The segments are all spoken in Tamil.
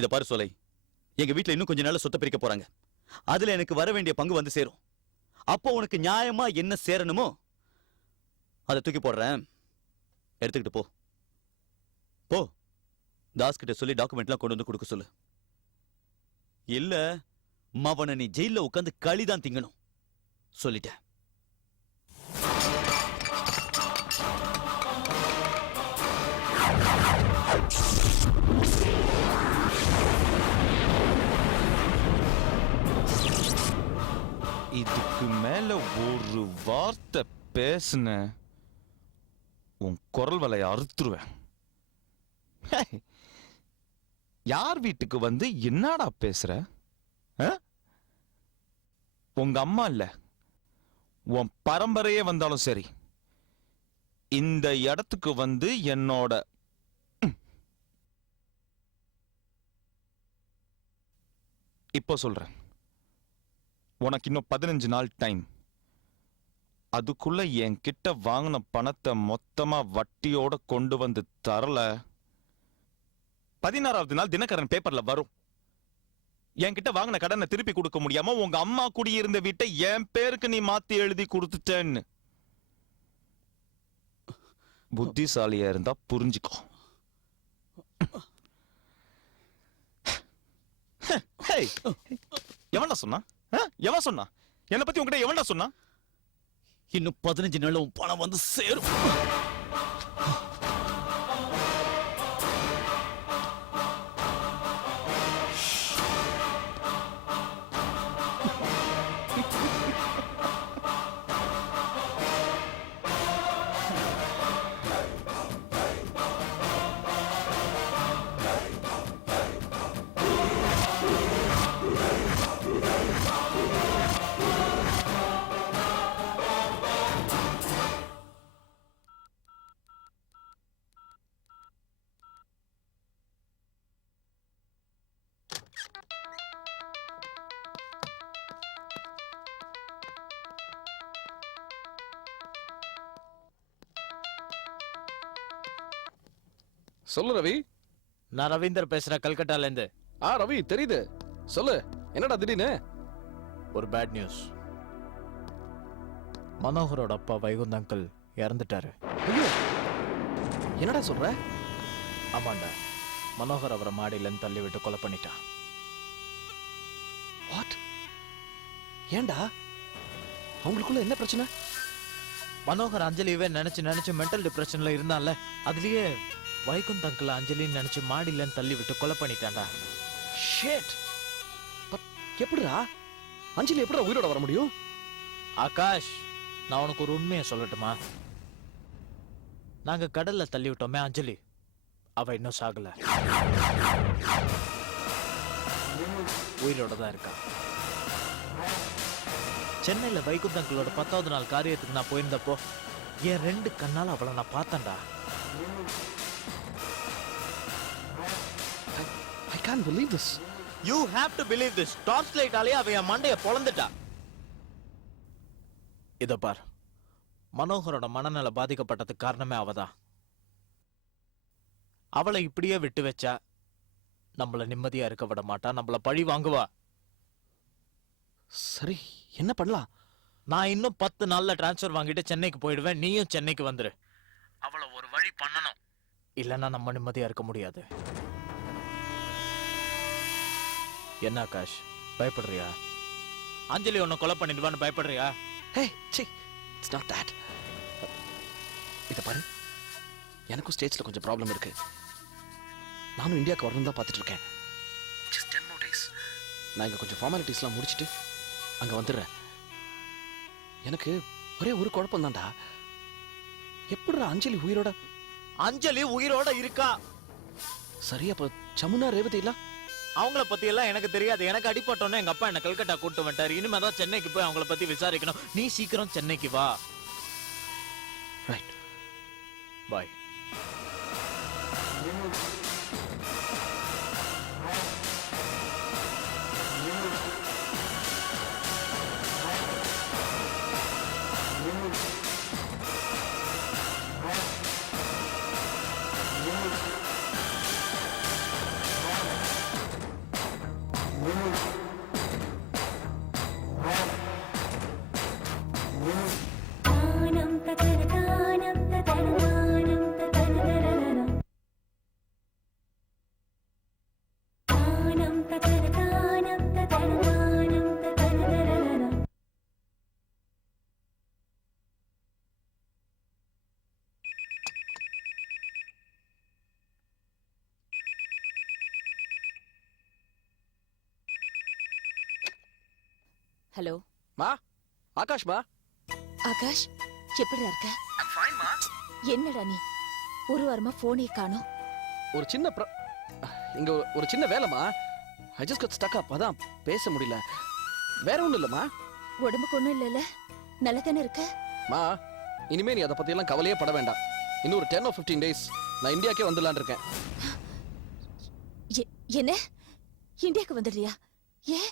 இத பாரு சோலை, எங்க வீட்டுல இன்னும் கொஞ்ச நாள்ல சொத்தை பிரிக்க போறாங்க. அதுல எனக்கு வர வேண்டிய பங்கு வந்து சேரும். அப்போ உனக்கு நியாயமா என்ன சேரணுமோ அதை தூக்கி போடுறேன், எடுத்துக்கிட்டு போ. போ, தாஸ் கிட்ட சொல்லி டாக்குமெண்ட்லாம் கொண்டு வந்து கொடுக்க சொல்லு. இல்ல மவனை நீ ஜெயில உட்காந்து களிதான் திங்கணும் சொல்லிட்டேன். இதுக்கு மேல ஒரு வார்த்தை பேசுன உன் குரல் வலைய அறுத்துருவேன். யார் வீட்டுக்கு வந்து என்னடா பேசுற? உங்க அம்மா இல்ல, உன் பரம்பரையே வந்தாலும் சரி, இந்த இடத்துக்கு வந்து என்னோட இப்போ சொல்றேன், உனக்கு இன்னும் 15 நாள் டைம். அதுக்குள்ள என் கிட்ட வாங்கின பணத்தை மொத்தமா வட்டியோட கொண்டு வந்து தரல, 16வது நாள் தினகரன் பேப்பர்ல வரும். என்கிட்ட வாங்கின கடனை திருப்பி கொடுக்க முடியாம உங்க அம்மா குடியிருந்த வீட்டை என் பேருக்கு நீ மாத்தி எழுதி கொடுத்துட்டேன்னு. புத்திசாலியா இருந்தா புரிஞ்சுக்கோ. எவன்டா சொன்னா? எவன் சொன்னா? என்னை பத்தி உங்ககிட்ட எவன்டா சொன்னா? இன்னும் 15 நாள்ல உன் பணம் வந்து சேரும். சொல்லு ரவி. நான் ரவீந்தர் பேசுறேன், கல்கட்டால இருந்து. ரவி தெரியுது, சொல்லு. என்னடா திடீர்னு? ஒரு பேட் நியூஸ். மனோகரோட அப்பா வைகுந்த அங்கிள் இறந்துட்டாரு. ஐயோ, என்னடா சொல்ற? ஆமாண்டா, மனோகர் அவரை மாடியில தள்ளி விட்டு கொலை பண்ணிட்டான். வாட்? ஏண்டா, அவங்களுக்குள்ள என்ன பிரச்சனை? மனோகர் அஞ்சலியவே நினைச்சு நினைச்சு மென்டல் டிப்ரெஷன்ல இருந்தான்ல, அதுலயே வைகுந்த அங்கிள் அஞ்சலின்னு நினைச்சு மாடியில தள்ளி விட்டு கொலை பண்ணிட்டான்டா. ஷிட். பட் எப்படிடா அஞ்சலி எப்படிடா உயிரோட வர முடியும்? ஆகாஷ், நான் உனக்கு ஒரு உண்மையை சொல்லட்டுமா? நாங்க கடல்ல தள்ளி விட்டோமே அஞ்சலி, அவ இன்னும் சாகல, உயிரோட தான் இருக்கா. சென்னையில வைகுந்த அங்கிளோட 10வது நாள் காரியத்துக்கு நான் போயிருந்தப்போ என் 2 கண்ணால அவளை நான் பார்த்தேன்டா. I can't believe this. You have to believe this. Torch லைட்டாலே அவ என் மண்டைய பொளந்துட்டா. இத பார், மனோகரோட மனநல பாதிக்கப்பட்டதுக்கு காரணமே அவதான். அவளை இப்படியே விட்டு வச்சா நம்மள நிம்மதியா இருக்க விட மாட்டா, நம்மள பழி வாங்குவா. சரி, என்ன பண்ணலாம்? நான் இன்னும் 10 நாள்ல டிரான்ஸ்ஃபர் வாங்கிட்டு சென்னைக்கு போயிடுவேன், நீயும் சென்னைக்கு வந்துரு. அவளை ஒரு வழி பண்ணணும், இல்லைன்னா நம்ம நிம்மதியா இருக்க முடியாது. என்ன ஆகாஷ், பயப்படுறியா? அஞ்சலி உன்னை கொலை பண்ணிடுவான்னு பயப்படுறியா? Hey, see, it's not that. இத பாரு, எனக்கும் ஸ்டேஜ்ல கொஞ்சம் ப்ராப்ளம் இருக்கு. நானும் இந்தியாவுக்கு வரணும் தான் பார்த்துட்டு இருக்கேன். Just 10 more days. நான் இங்க கொஞ்சம் ஃபார்மாலிட்டிஸ்லாம் முடிச்சிட்டு அங்க வந்துடுறேன். எனக்கு ஒரே ஒரு குழப்பம் தான்டா, எப்படிடா அஞ்சலி உயிரோட? அஞ்சலி உயிரோட இருக்கா. சரி, அப்ப சமுனா ரேவதி இல்ல, அவங்கள பத்தி எல்லாம் எனக்கு தெரியாது. எனக்கு அடிபட்டோன்னு எங்க அப்பா என்ன கல்கட்டா கூட்டு வந்துட்டாரு. இனிமேதான் சென்னைக்கு போய் அவங்கள பத்தி விசாரிக்கணும். நீ சீக்கிரம் சென்னைக்கு வா. ரைட், பாய். ஹலோ மா ஆகாஷ் மா. ஆகாஷ், எப்படி இருக்க? என்னடா நீ ஒரு வாரமா போனே காணோம். ஒரு சின்ன இங்க ஒரு சின்ன வேலைமா. I just got stuck up. அதான் பேச முடியல. வேற ஒண்ணும் இல்லம்மா. உடம்புக்கு ஒண்ணும் இல்லைல்ல? நல்லா தானே இருக்க? மா இனிமே நீ அதை பத்தி எல்லாம் கவலையே பட வேண்டாம். இன்னும் ஒரு 10 or 15 days நான் இந்தியாக்கே வந்துடலான்னு இருக்கேன். என்ன இந்தியாக்கு வந்துடுறியா? ஏன்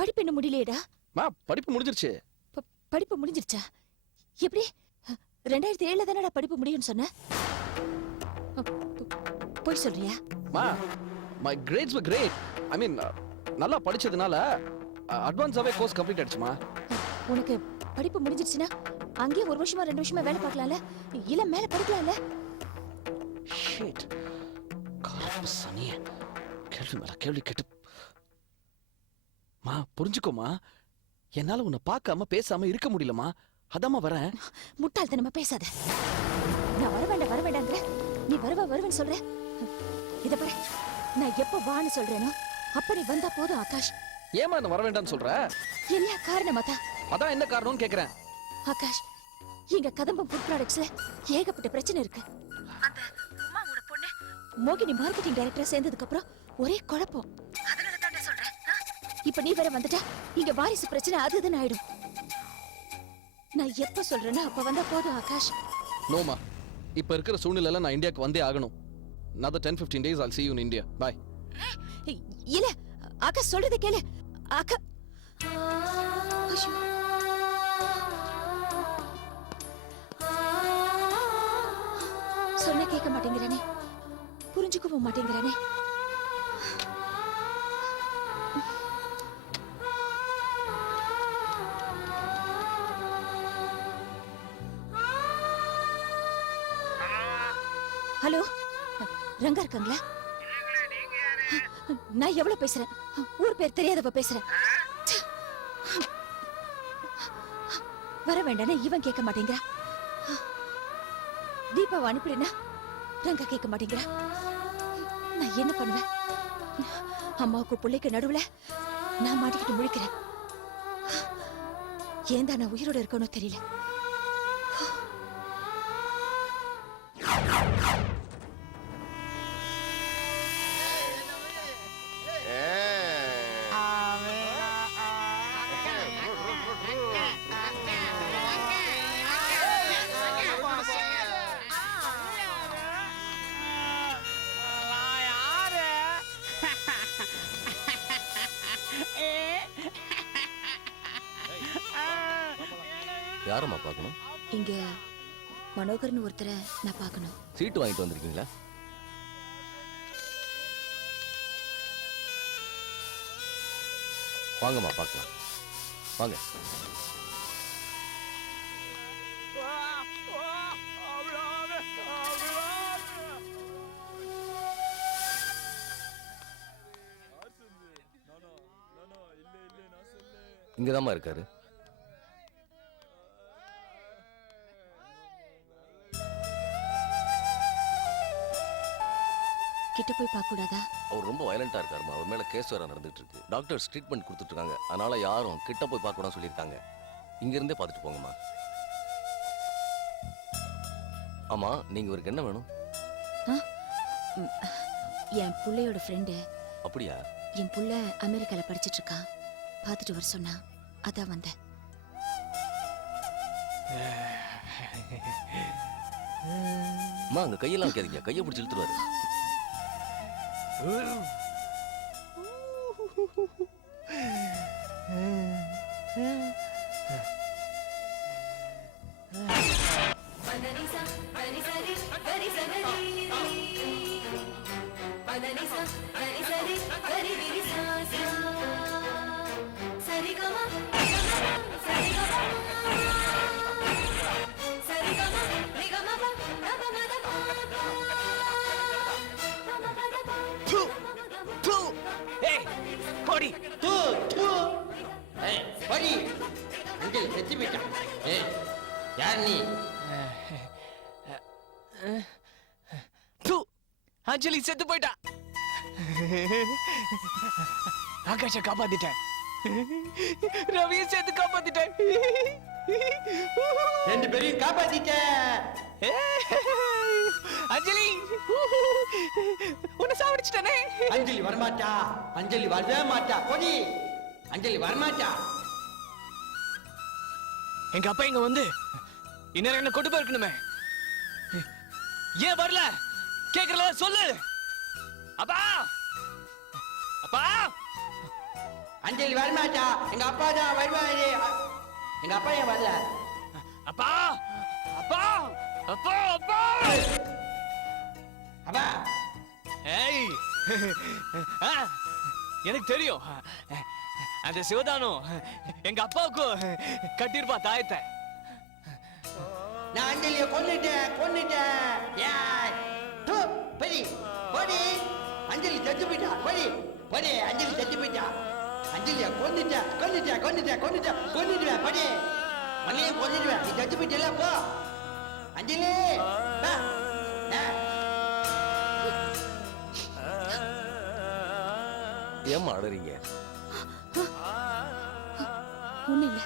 படிப்பு என்ன முடியலையேடா? மா படிப்பு முடிஞ்சிருச்சு. படிப்பு முடிஞ்சிருச்சா? எப்படி 2007 தானடா படிப்பு முடியும்னு சொன்ன? போய் சொல்றியா? மா my grades were great. I mean நல்லா படிச்சதுனால அட்வான்ஸாவே கோர்ஸ் கம்ப்ளீட் ஆயிடுச்சுமா. உனக்கு படிப்பு முடிஞ்சிருச்சுனா அங்கேயே 1 வருஷமா 2 வருஷமா வேலை பார்க்கலாம்ல? இல்ல மேல படிக்கலாம்ல? ஷிட். கருப்பு சனியே. கேள்வி மேல கேள்வி கேட்டு. மா புரிஞ்சுக்கோமா. என்னால உன்னை பார்க்காம பேசாம இருக்க முடியலமா. அதாம்மா வரேன். முட்டாள்தனமா பேசாத. நான் வர வேண்டாங்கிற. நீ வருவேன்னு சொல்ற. இத பாரு, நான் எப்ப வான்னு சொல்றேனோ அப்ப நீ வந்தா போதும் ஆகாஷ். ஏமா என்ன வர வேண்டாம்னு சொல்ற? என்ன காரணமா தான்? அதான் என்ன காரணம்னு கேக்குறேன். ஆகாஷ், இங்க கதம்பம் ஃபுட் ப்ராடக்ட்ஸ்ல ஏகப்பட்ட பிரச்சனை இருக்கு. அந்த உமாவோட பொண்ணு மோகினி மார்க்கெட்டிங் டைரக்டரா சேர்ந்ததுக்கு அப்புறம் ஒரே குழப்பம். அதனால தான் சொல்றேன். இப்ப நீ வேற வந்துட்டா இங்க வாரிசு பிரச்சனை அதுன்னு ஆயிடும். நான் எப்ப சொல்றேனோ அப்ப வந்தா போதும் ஆகாஷ். நோமா, இப்ப இருக்கிற சூழ்நிலையில நான் இந்தியாக்கு வந்தே ஆகணும். another 10-15 days I'll see you in India. Bye. இல்ல ஆகாஷ், சொல்றத கேளு. ஆகா சொன்ன கேட்க மாட்டேங்கிறானே, புரிஞ்சுக்கவும் மாட்டேங்கிறானே. ஹலோ, ரங்கா இருக்காங்களா? நான் எவ்வளவு பேசுறேன், ஊர் பேர் தெரியாதவ பேசுறேன். வர வேண்டானே இவன் கேட்க மாட்டேங்கிறா. தீபாவை அனுப்பிடுனா ரங்கா கேட்க மாட்டேங்கிறா. நான் என்ன பண்ணுவேன்? அம்மாவுக்கு பிள்ளைக்கு நடுவுல நான் மாட்டிக்கிட்டு முழிக்கிறேன். ஏன் தான் நான் உயிரோட இருக்கணும் தெரியல. யாரம்மா பார்க்கணும்? இங்க மனோகர்னு ஒருத்தரை நான் பார்க்கணும். சீட்டு வாங்கிட்டு வந்திருக்கீங்களா? வாங்கம்மா பார்க்கலாம். வாங்க. இங்கதாம்மா இருக்காரு. கிட்ட போய் பார்க்க கூடாதா? அவர் ரொம்ப வயலண்டா இருக்காருமா. அவர் மேல கேஸ் வேற நடந்துட்டு இருக்கு. டாக்டர்ஸ் ட்ரீட்மெண்ட் கொடுத்துட்டு இருக்காங்க. அதனால யாரும் கிட்ட போய் பார்க்க கூடாதுன்னு சொல்லியிருக்காங்க. இங்க இருந்தே பார்த்துட்டு போங்கம்மா. ஆமா, நீங்க இவருக்கு என்ன வேணும்? என் புள்ளையோட ஃப்ரெண்டு. அப்படியா? என் புள்ள அமெரிக்கால படிச்சிட்டு இருக்கான். பார்த்துட்டு வர சொன்னா, அதான் வந்தேன். அம்மா, அங்க கையெல்லாம் வைக்காதீங்க. கையை பிடிச்சி இழுத்துருவாரு. Very தூ தூ ஏய் படி அஞ்சலி செத்து போயிட்டான் ஏய் யார் நீ அஞ்சலி செத்து போயிட்டா. ஆகாஷ காப்பாத்திட்டேன். ரவியை சேர்த்து காப்பாத்திட்டேன். ரெண்டு பேரையும் காப்பாத்திட்ட அஞ்சலி உன்னை சாவடிச்சிட்டானே. அஞ்சலி வரமாட்டா அஞ்சலி வரவே மாட்டா போடி அஞ்சலி வரமாட்டா எங்க அப்பா இங்க வந்து இன்னும் என்ன கொண்டு போயிருக்கணுமே. ஏன் வரல கேக்குறல சொல்லு. அப்பா அப்பா அஞ்சலி வரமாட்டா எங்க அப்பா தான் வருவாரு எங்க அப்பா ஏன் வரல அப்பா அப்பா அப்பா அப்பா அப்பா ஏய் ஆ, எனக்கு தெரியும். அந்த சிவதானு எங்க அப்பாவுக்கு கட்டிருப்பா தாயத்தை. நான் அஞ்சலிய கொன்னுட்டேன் ஏய் தூ படி போடி அஞ்சலி செத்து போயிட்டா போடி அஞ்சலி செத்து போயிட்டா அஞ்சலிய கொன்னுட்டேன் படி உன்னையும் கொன்னுடுவேன் நீ செத்து போயிட்டல போ அஞ்சலி வா. ஏம்மா அழறீங்க? ஒண்ணும் இல்ல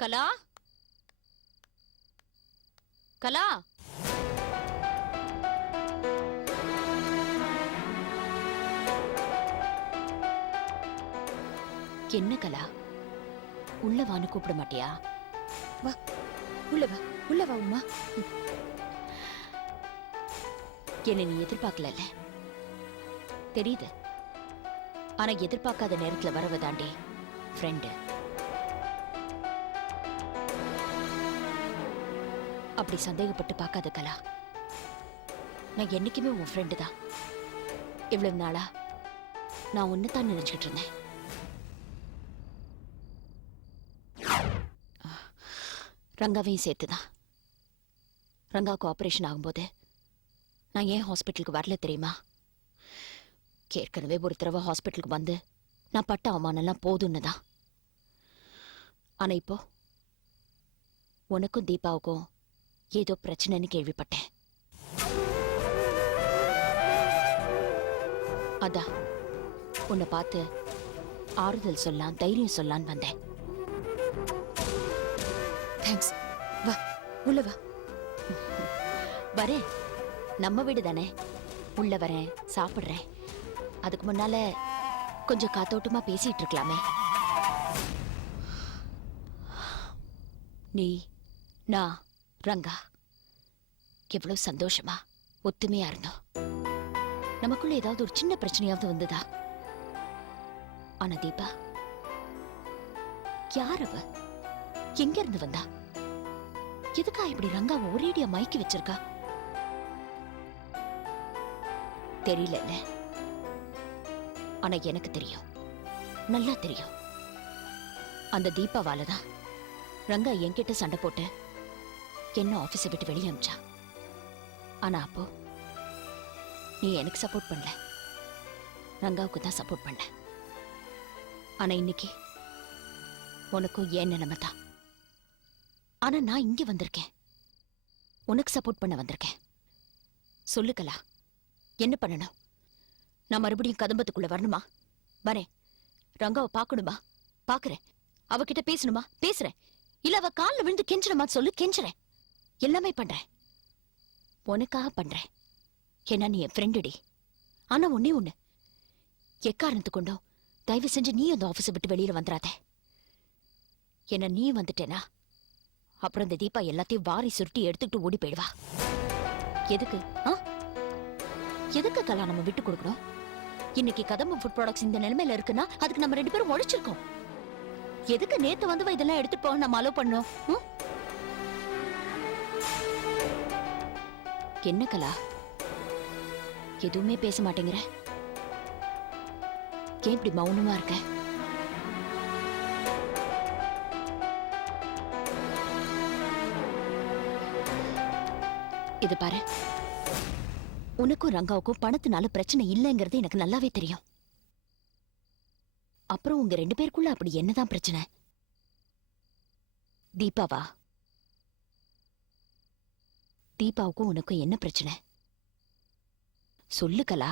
கலா கலா என்ன கலா உள்ள வான்னு கூப்பிட மாட்டியா? வா உள்ள வா உமா. என்ன நீ எதிர்பார்க்கல தெரியுது. ஆனா எதிர்பார்க்காத நேரத்துல வரவ தாண்டி ஃப்ரெண்டு. அப்படி சந்தேகப்பட்டு பார்க்காத கலா. நான் என்னைக்குமே உன் ஃப்ரெண்டு தான். இவ்வளவு நாளா நான் உன்னைத்தான் நினைச்சுக்கிட்டு இருந்தேன். ரங்காவையும் சேர்த்துதான். ரங்காவுக்கு ஆபரேஷன் ஆகும்போது நான் ஏன் ஹாஸ்பிட்டலுக்கு வரல தெரியுமா? ஏற்கனவே ஒரு தடவை ஹாஸ்பிட்டலுக்கு வந்து நான் பட்ட அவமானம்லாம் போதும்னு தான். ஆனா இப்போ உனக்கும் தீபாவுக்கும் ஏதோ பிரச்சனைன்னு கேள்விப்பட்டேன். அதான் உன்னை பார்த்து ஆறுதல் சொல்லலாம், தைரியம் சொல்லலான்னு வந்தேன். தேங்க்ஸ். வா உள்ள வா. வரேன், நம்ம வீடு தானே. உள்ள வரேன், சாப்பிடுறேன். அதுக்கு முன்னால கொஞ்சம் காத்தோட்டமா பேசிட்டு இருக்கலாமே. நீ, நான், ரங்கா எவ்வளவு சந்தோஷமா ஒத்துமையா இருந்தோம். நமக்குள்ள ஏதாவது ஒரு சின்ன பிரச்சனையாவது வந்ததா? ஆனா தீபா யார் அவ? எங்க இருந்து வந்தா? எதுக்கா இப்படி ரங்காவை ஒரேடியா மயக்கி வச்சிருக்கா? தெரியல. ஆனா எனக்கு தெரியும், நல்லா தெரியும். அந்த தீபாவாலதான் ரங்கா என்கிட்ட சண்டை போட்டு என்ன ஆபீஸை விட்டு வெளியே அனுப்பிச்சா. ஆனா அப்போ நீ எனக்கு சப்போர்ட் பண்ணல, ரங்காவுக்கு தான் சப்போர்ட் பண்ண. ஆனா இன்னைக்கு உனக்கும் ஏன் நிலைமை தான். ஆனா நான் இங்க வந்திருக்கேன், உனக்கு சப்போர்ட் பண்ண வந்திருக்கேன். சொல்லுக்கலா, என்ன பண்ணணும்? நான் மறுபடியும் கதம்பத்துக்குள்ள வரணுமா? வரேன். ரங்காவை பார்க்கணுமா? பார்க்கறேன். அவகிட்ட பேசணுமா? பேசுறேன். இல்ல அவ கால்ல விழுந்து கெஞ்சணுமா? சொல்லு, கெஞ்சுறேன். எல்லாமே பண்றேன், உனக்காக பண்றேன். ஏன்னா நீ என் ஃப்ரெண்டுடி. ஆனா ஒண்ணே ஒண்ணு, எக்காரணத்து கொண்டோ தயவு செஞ்சு நீ அந்த ஆபீஸை விட்டு வெளியில வந்துடாத. என்ன நீ வந்துட்டேனா அப்புறம் இந்த தீபா எல்லாத்தையும் வாரி சுருட்டி எடுத்துக்கிட்டு ஓடி போயிடுவா. எதுக்கு எதுக்கு கலா நம்ம விட்டு கொடுக்கணும்? இன்னைக்கு கதம்பம் ஃபுட் ப்ராடக்ட்ஸ் இந்த நிலைமையில இருக்குன்னா அதுக்கு நம்ம 2 பேரும் உழைச்சிருக்கோம். எதுக்கு நேத்து வந்து இதெல்லாம் எடுத்துட்டு போக நம்ம அலோ பண்ணோம்? என்ன கலா, எதுவுமே பேச மாட்டேங்கிற? ஏன் இப்படி மௌனமா இருக்க? இது பாரு, உனக்கும் ரங்காவுக்கும் பணத்தினால பிரச்சனை இல்லைங்கிறது எனக்கு நல்லாவே தெரியும். அப்புறம் உங்க 2 பேருக்குள்ள அப்படி என்னதான் பிரச்சனை? தீபாவா? தீபாவுக்கும் உனக்கும் என்ன பிரச்சனை? சொல்லு கலா.